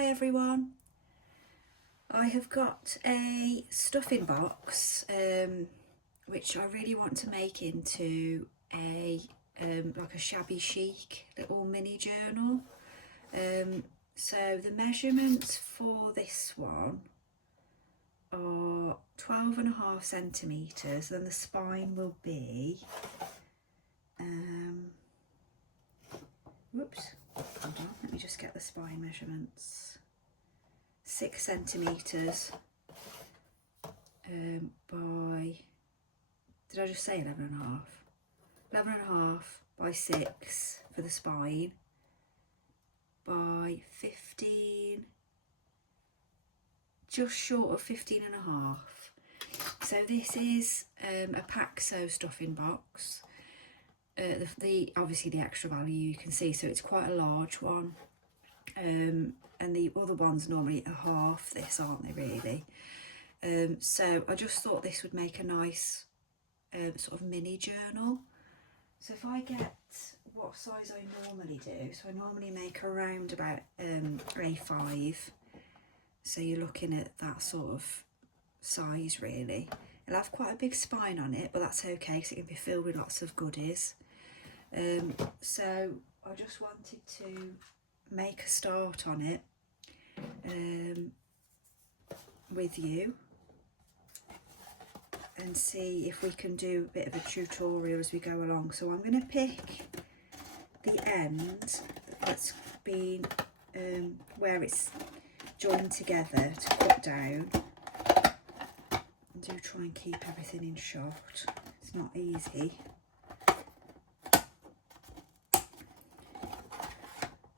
Hi everyone. I have got a stuffing box which I really want to make into a like a shabby chic little mini journal. So the measurements for this one are 12.5 centimetres, then the spine will be whoops, hold on, let me just get the spine measurements. 6 centimetres by, did I just say 11.5? 11.5 by 6 for the spine, by 15, just short of 15.5. So this is a Paxo stuffing box. The obviously the extra value you can see, so it's quite a large one. And the other ones normally are half this, aren't they, really? So I just thought this would make a nice sort of mini journal. So if I get what size I normally do, so I normally make around about A5, so you're looking at that sort of size really. It'll have quite a big spine on it, but that's okay because it can be filled with lots of goodies. So I just wanted to make a start on it with you and see if we can do a bit of a tutorial as we go along. So I'm going to pick the end that's been where it's joined together to cut down, and do try and keep everything in shot. It's not easy.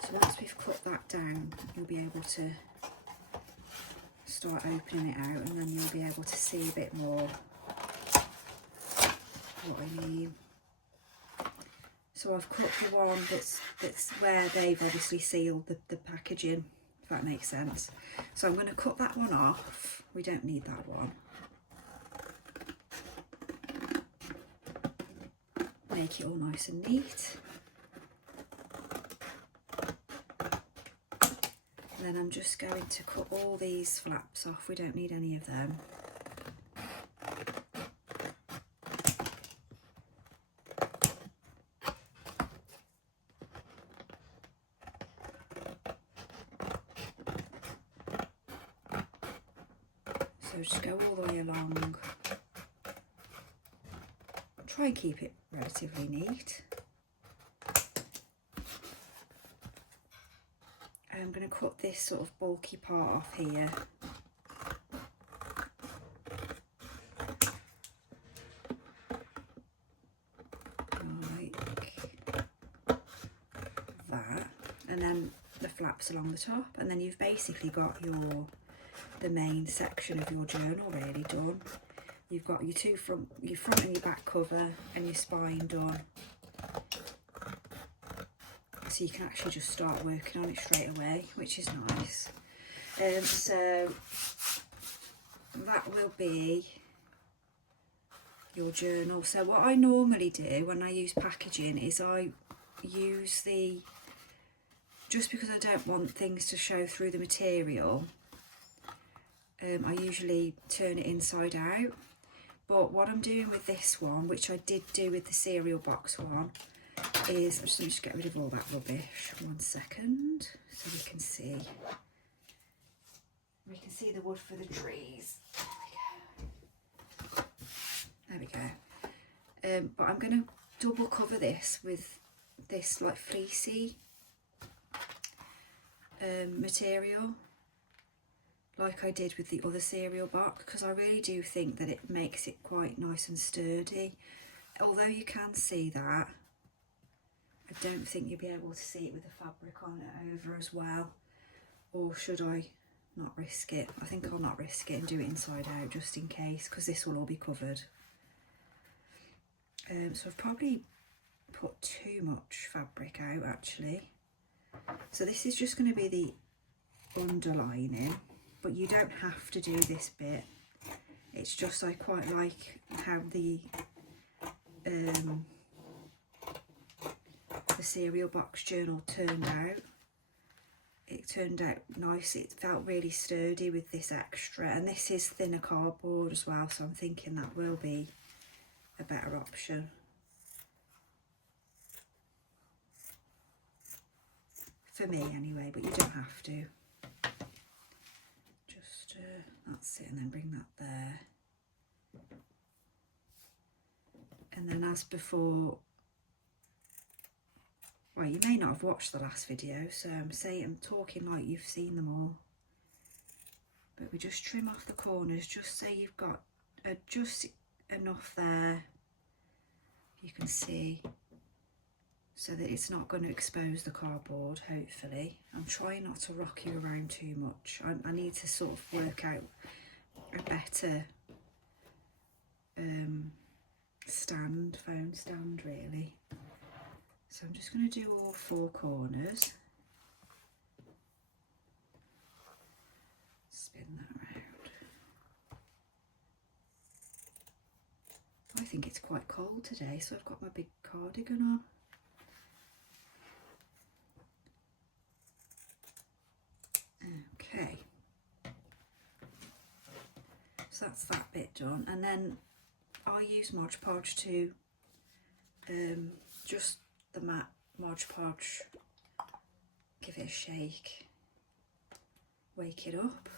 So once we've cut that down, you'll be able to start opening it out, and then you'll be able to see a bit more what I mean. So I've cut the one that's where they've obviously sealed the packaging, if that makes sense. So I'm going to cut that one off. We don't need that one. Make it all nice and neat. And then I'm just going to cut all these flaps off. We don't need any of them. So just go all the way along. Try and keep it relatively neat. I'm going to cut this sort of bulky part off here. Like that. And then the flaps along the top, and then you've basically got the main section of your journal really done. You've got your front and your back cover and your spine done. So you can actually just start working on it straight away, which is nice. So that will be your journal. So what I normally do when I use packaging is I use just because I don't want things to show through the material, I usually turn it inside out. But what I'm doing with this one, which I did do with the cereal box one, is I'm just going to get rid of all that rubbish. 1 second, so we can see. We can see the wood for the trees. There we go. But I'm going to double cover this with this like fleecy material, like I did with the other cereal box, because I really do think that it makes it quite nice and sturdy. Although you can see that, I don't think you'll be able to see it with the fabric on it over as well. Or should I not risk it? I think I'll not risk it and do it inside out just in case, because this will all be covered. So I've probably put too much fabric out actually. So this is just going to be the underlining, but you don't have to do this bit. It's just I quite like how the cereal box journal turned out. It turned out nice. It felt really sturdy with this extra, and this is thinner cardboard as well, so I'm thinking that will be a better option. For me anyway, but you don't have to. Just, that's it, and then bring that there. And then as before, well, you may not have watched the last video, so I'm talking like you've seen them all. But we just trim off the corners, just so you've got just enough there, you can see, so that it's not going to expose the cardboard, hopefully. I'm trying not to rock you around too much. I need to sort of work out a better phone stand really. So I'm just going to do all 4 corners. Spin that around. I think it's quite cold today, so I've got my big cardigan on. Okay, so that's that bit done, and then I use Mod Podge to just the matte Mod Podge, give it a shake, wake it up,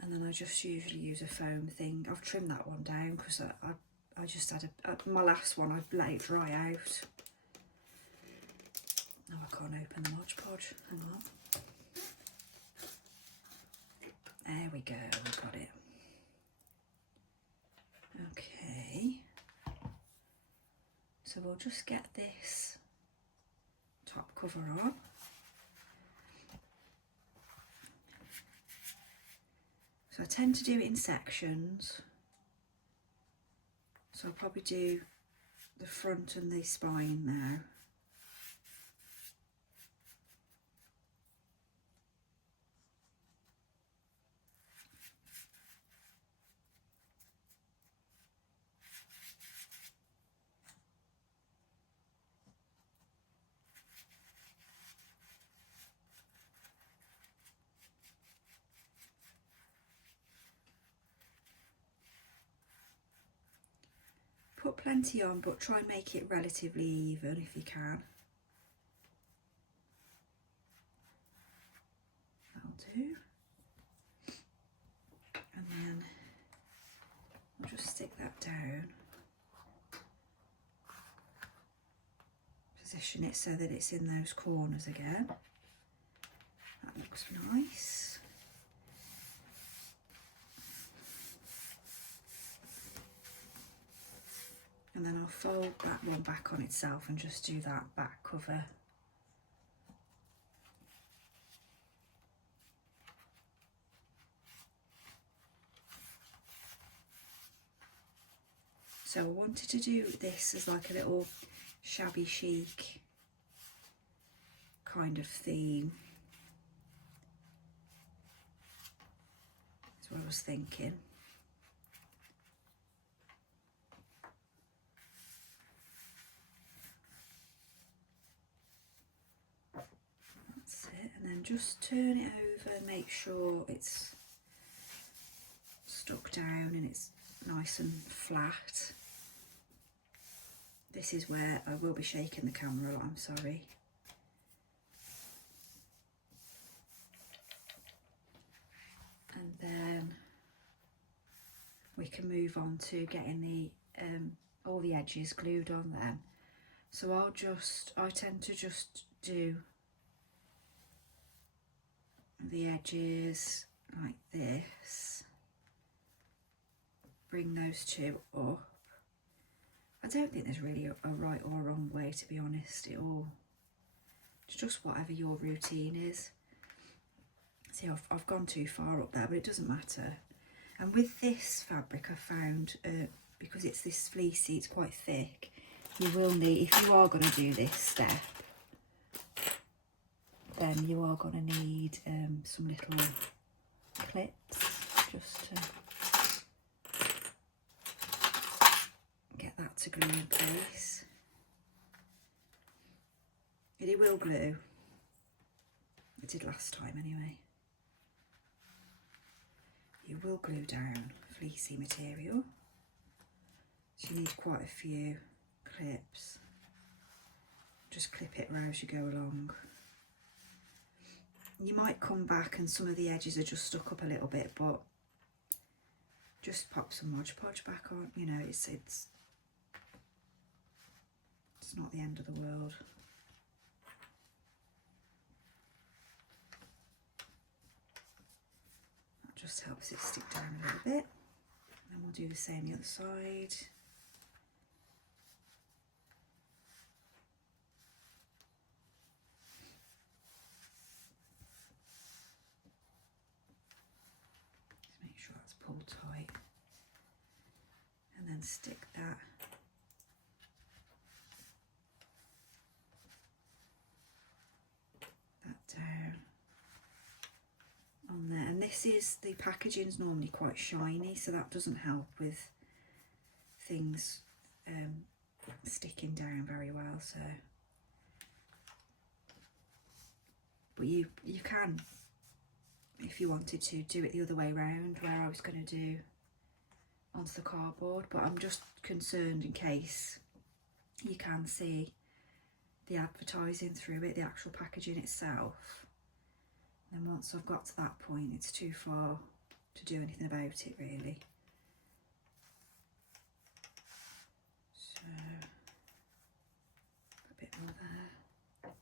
and then I just usually use a foam thing. I've trimmed that one down because I just had my last one, I let it dry out. Now I can't open the Mod Podge, hang on. There we go, we got it. Okay, so we'll just get this top cover on. So I tend to do it in sections. So I'll probably do the front and the spine now. Put plenty on, but try and make it relatively even if you can. That'll do. And then I'll just stick that down. Position it so that it's in those corners again. That looks nice. And then I'll fold that one back on itself and just do that back cover. So I wanted to do this as like a little shabby chic kind of theme. That's what I was thinking. And then just turn it over and make sure it's stuck down and it's nice and flat. This is where I will be shaking the camera a lot, I'm sorry. And then we can move on to getting the all the edges glued on then. So I tend to just do the edges like this, bring those two up. I don't think there's really a right or a wrong way, to be honest. It's just whatever your routine is. See, I've gone too far up there, but it doesn't matter. And with this fabric I found, because it's this fleecy, it's quite thick, you will need, if you are going to do this step, then you are going to need some little clips just to get that to glue in place. It will glue, I did last time anyway. You will glue down fleecy material, so you need quite a few clips. Just clip it as you go along. You might come back and some of the edges are just stuck up a little bit, but just pop some Mod Podge back on. You know, it's not the end of the world. That just helps it stick down a little bit. And we'll do the same the other side. Make sure that's pulled tight, and then stick that down on there. And this is, the packaging's normally quite shiny, so that doesn't help with things sticking down very well. So, but you can, if you wanted to, do it the other way around, where I was going to do onto the cardboard, but I'm just concerned in case you can see the advertising through it, the actual packaging itself. And once I've got to that point, it's too far to do anything about it really. So a bit more there.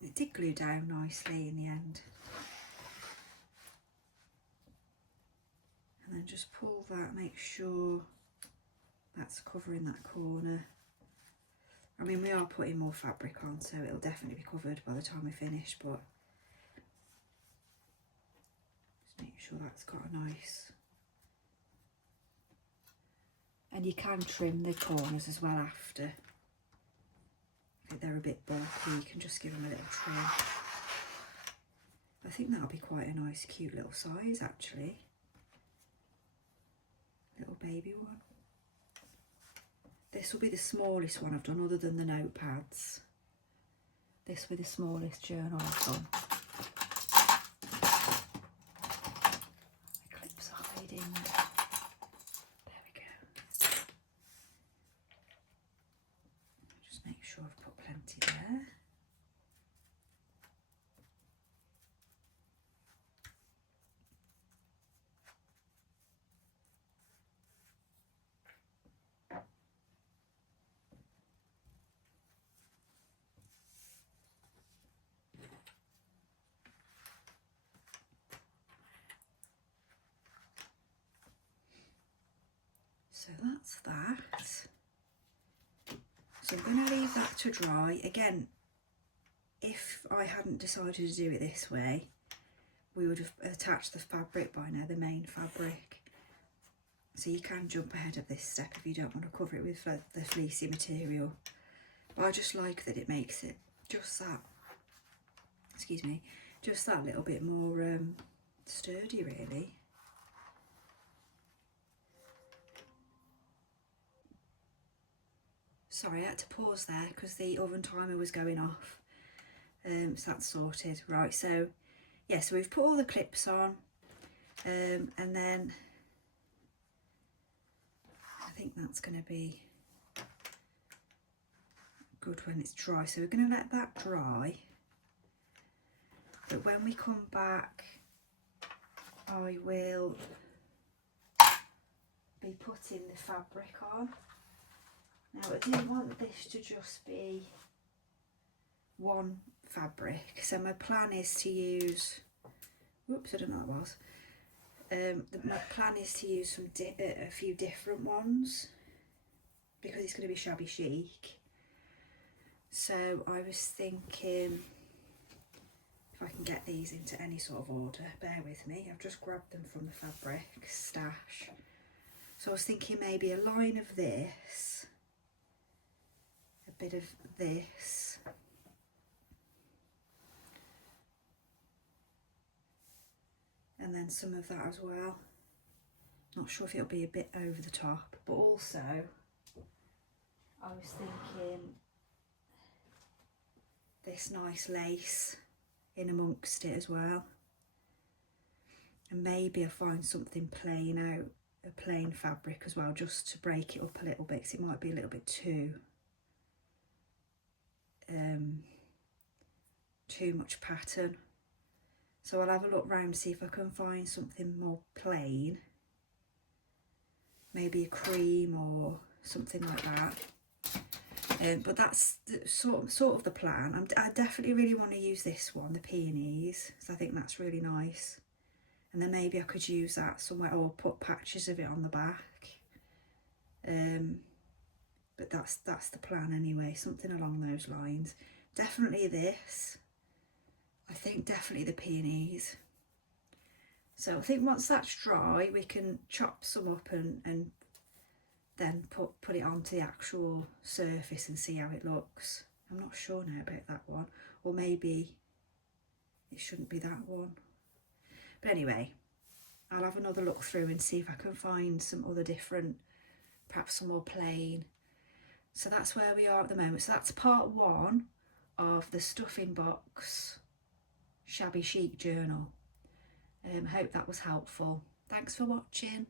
It did glue down nicely in the end. And then just pull that, make sure that's covering that corner. I mean, we are putting more fabric on, so it'll definitely be covered by the time we finish, but just make sure that's got a nice... And you can trim the corners as well after. If they're a bit bulky, you can just give them a little trim. I think that'll be quite a nice, cute little size actually. Little baby one. This will be the smallest one I've done, other than the notepads. This will be the smallest journal I've done. My clips are hiding. There we go. Just make sure I've put plenty there. So that's that. So I'm going to leave that to dry. Again, if I hadn't decided to do it this way, we would have attached the fabric by now, the main fabric. So you can jump ahead of this step if you don't want to cover it with the fleecy material. But I just like that it makes it just that, excuse me, just that little bit more sturdy really. Sorry, I had to pause there because the oven timer was going off. So that's sorted. Right, so yeah, so we've put all the clips on, and then I think that's going to be good when it's dry. So we're going to let that dry. But when we come back, I will be putting the fabric on. Now I didn't want this to just be one fabric, so my plan is to use, whoops, I don't know what that was. My plan is to use a few different ones because it's going to be shabby chic. So I was thinking if I can get these into any sort of order, bear with me, I've just grabbed them from the fabric stash. So I was thinking maybe a line of this, a bit of this, and then some of that as well. Not sure if it'll be a bit over the top, but also I was thinking this nice lace in amongst it as well. And maybe I find something plain out, a plain fabric as well, just to break it up a little bit, because it might be a little bit too much pattern. So I'll have a look round, see if I can find something more plain, maybe a cream or something like that. But that's sort of the plan. I definitely really want to use this one, the peonies, so I think that's really nice. And then maybe I could use that somewhere, or put patches of it on the back. But that's the plan anyway, something along those lines. Definitely this. I think definitely the peonies. So I think once that's dry, we can chop some up and then put it onto the actual surface and see how it looks. I'm not sure now about that one, or maybe it shouldn't be that one. But anyway, I'll have another look through and see if I can find some other different, perhaps some more plain. So that's where we are at the moment. So that's part 1 of the stuffing box shabby chic journal. Hope that was helpful. Thanks for watching.